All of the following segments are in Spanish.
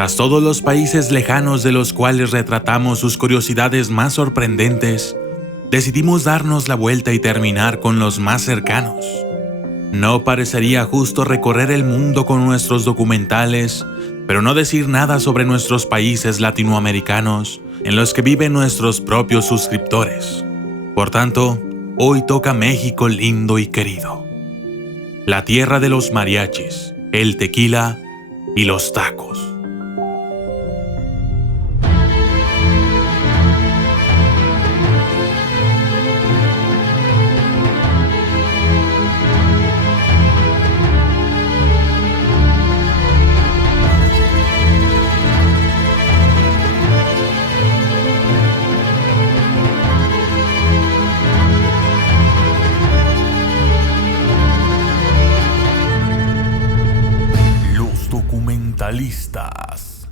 Tras todos los países lejanos de los cuales retratamos sus curiosidades más sorprendentes, decidimos darnos la vuelta y terminar con los más cercanos. No parecería justo recorrer el mundo con nuestros documentales, pero no decir nada sobre nuestros países latinoamericanos en los que viven nuestros propios suscriptores. Por tanto, hoy toca México lindo y querido. La tierra de los mariachis, el tequila y los tacos. Documentalistas.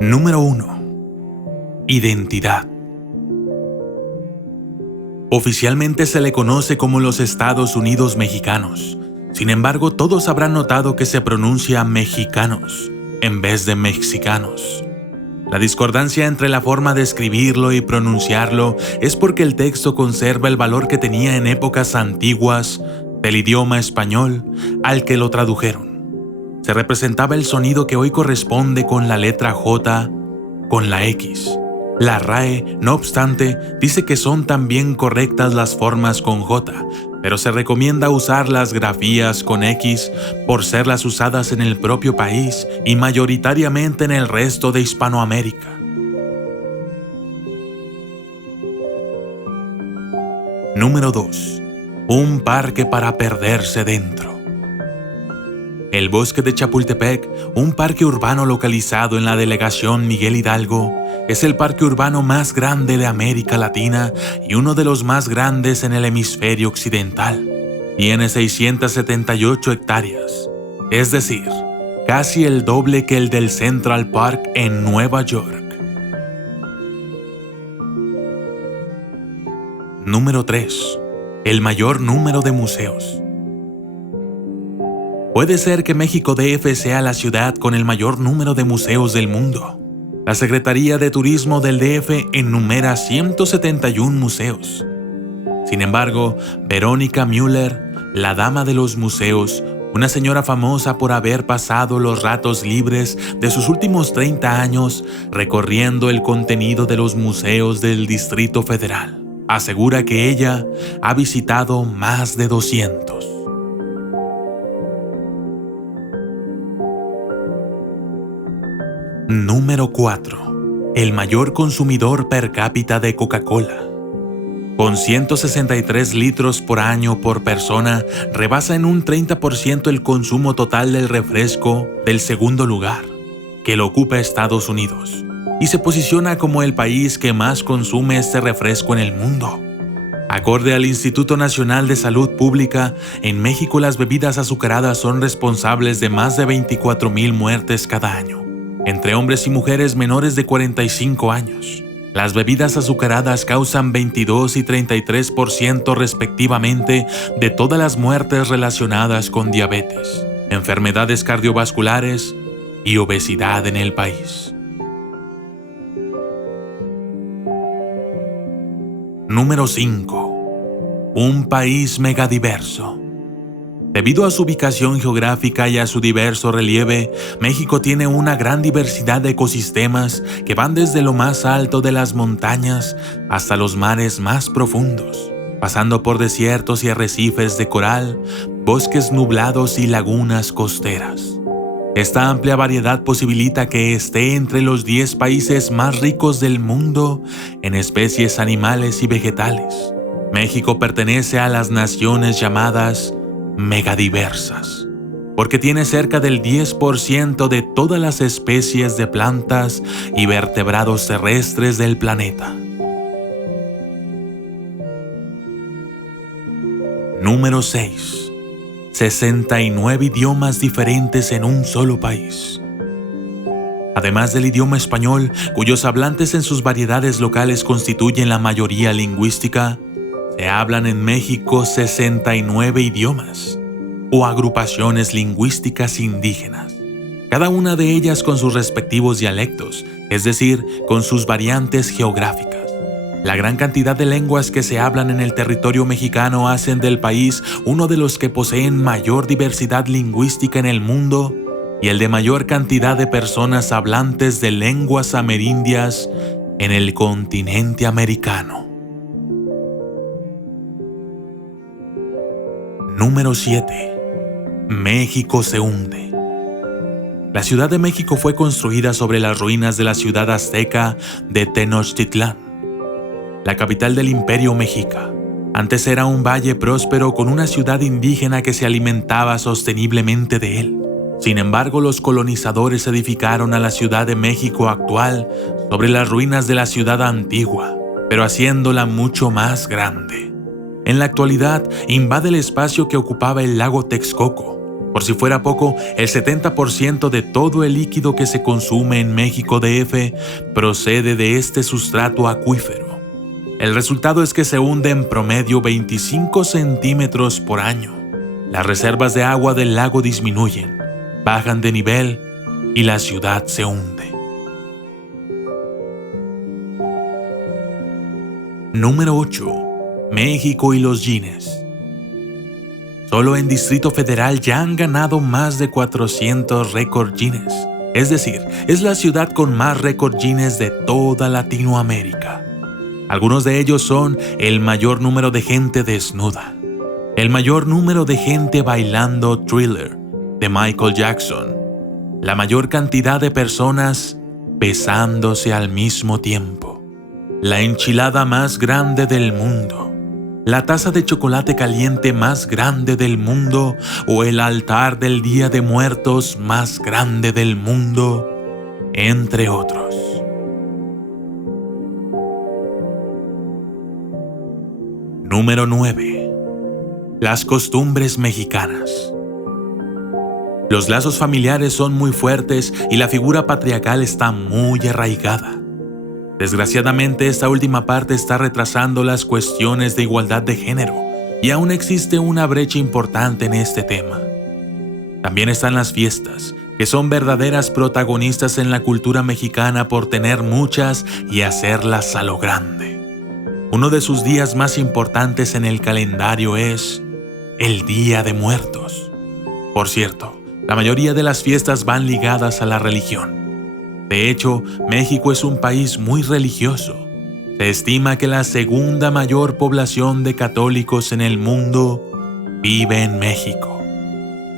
Número 1. Identidad. Oficialmente se le conoce como los Estados Unidos Mexicanos. Sin embargo, todos habrán notado que se pronuncia mexicanos en vez de mexicanos. La discordancia entre la forma de escribirlo y pronunciarlo es porque el texto conserva el valor que tenía en épocas antiguas del idioma español al que lo tradujeron. Se representaba el sonido que hoy corresponde con la letra J con la X. La RAE, no obstante, dice que son también correctas las formas con J, pero se recomienda usar las grafías con X por ser las usadas en el propio país y mayoritariamente en el resto de Hispanoamérica. Número 2. Un parque para perderse dentro. El Bosque de Chapultepec, un parque urbano localizado en la delegación Miguel Hidalgo, es el parque urbano más grande de América Latina y uno de los más grandes en el hemisferio occidental. Tiene 678 hectáreas, es decir, casi el doble que el del Central Park en Nueva York. Número 3. El mayor número de museos. Puede ser que México DF sea la ciudad con el mayor número de museos del mundo. La Secretaría de Turismo del DF enumera 171 museos. Sin embargo, Verónica Müller, la dama de los museos, una señora famosa por haber pasado los ratos libres de sus últimos 30 años recorriendo el contenido de los museos del Distrito Federal, asegura que ella ha visitado más de 200. Número 4. El mayor consumidor per cápita de Coca-Cola. Con 163 litros por año por persona, rebasa en un 30% el consumo total del refresco del segundo lugar, que lo ocupa Estados Unidos, y se posiciona como el país que más consume este refresco en el mundo. Acorde al Instituto Nacional de Salud Pública, en México las bebidas azucaradas son responsables de más de 24,000 muertes cada año, entre hombres y mujeres menores de 45 años. Las bebidas azucaradas causan 22 y 33% respectivamente de todas las muertes relacionadas con diabetes, enfermedades cardiovasculares y obesidad en el país. Número 5. Un país megadiverso. Debido a su ubicación geográfica y a su diverso relieve, México tiene una gran diversidad de ecosistemas que van desde lo más alto de las montañas hasta los mares más profundos, pasando por desiertos y arrecifes de coral, bosques nublados y lagunas costeras. Esta amplia variedad posibilita que esté entre los 10 países más ricos del mundo en especies animales y vegetales. México pertenece a las naciones llamadas megadiversas, porque tiene cerca del 10% de todas las especies de plantas y vertebrados terrestres del planeta. Número 6. 69 idiomas diferentes en un solo país. Además del idioma español, cuyos hablantes en sus variedades locales constituyen la mayoría lingüística, se hablan en México 69 idiomas. o agrupaciones lingüísticas indígenas, cada una de ellas con sus respectivos dialectos, es decir, con sus variantes geográficas. La gran cantidad de lenguas que se hablan en el territorio mexicano hacen del país uno de los que poseen mayor diversidad lingüística en el mundo y el de mayor cantidad de personas hablantes de lenguas amerindias en el continente americano. Número 7. México se hunde. La Ciudad de México fue construida sobre las ruinas de la ciudad azteca de Tenochtitlán, la capital del Imperio Mexica. Antes era un valle próspero con una ciudad indígena que se alimentaba sosteniblemente de él. Sin embargo, los colonizadores edificaron a la Ciudad de México actual sobre las ruinas de la ciudad antigua, pero haciéndola mucho más grande. En la actualidad, invade el espacio que ocupaba el lago Texcoco. Por si fuera poco, el 70% de todo el líquido que se consume en México DF procede de este sustrato acuífero. El resultado es que se hunde en promedio 25 centímetros por año. Las reservas de agua del lago disminuyen, bajan de nivel y la ciudad se hunde. Número 8. México y los Guinness. Solo en Distrito Federal ya han ganado más de 400 récord Guinness. Es decir, es la ciudad con más récord Guinness de toda Latinoamérica. Algunos de ellos son el mayor número de gente desnuda, el mayor número de gente bailando Thriller de Michael Jackson, la mayor cantidad de personas besándose al mismo tiempo, la enchilada más grande del mundo, la taza de chocolate caliente más grande del mundo o el altar del Día de Muertos más grande del mundo, entre otros. Número 9. Las costumbres mexicanas. Los lazos familiares son muy fuertes y la figura patriarcal está muy arraigada. Desgraciadamente, esta última parte está retrasando las cuestiones de igualdad de género y aún existe una brecha importante en este tema. También están las fiestas, que son verdaderas protagonistas en la cultura mexicana por tener muchas y hacerlas a lo grande. Uno de sus días más importantes en el calendario es el Día de Muertos. Por cierto, la mayoría de las fiestas van ligadas a la religión. De hecho, México es un país muy religioso. Se estima que la segunda mayor población de católicos en el mundo vive en México.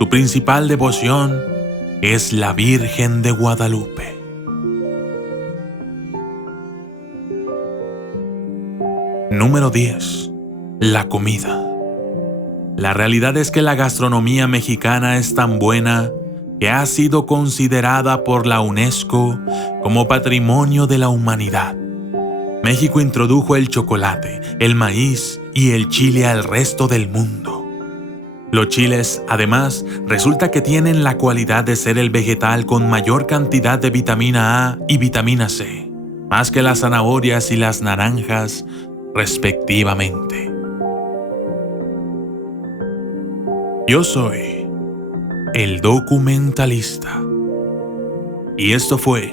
Su principal devoción es la Virgen de Guadalupe. Número 10. La comida. La realidad es que la gastronomía mexicana es tan buena que ha sido considerada por la UNESCO como Patrimonio de la Humanidad. México introdujo el chocolate, el maíz y el chile al resto del mundo. Los chiles, además, resulta que tienen la cualidad de ser el vegetal con mayor cantidad de vitamina A y vitamina C, más que las zanahorias y las naranjas, respectivamente. Yo soy el documentalista. Y esto fue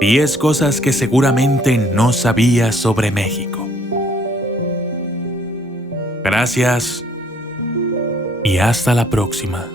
10 cosas que seguramente no sabías sobre México. Gracias y hasta la próxima.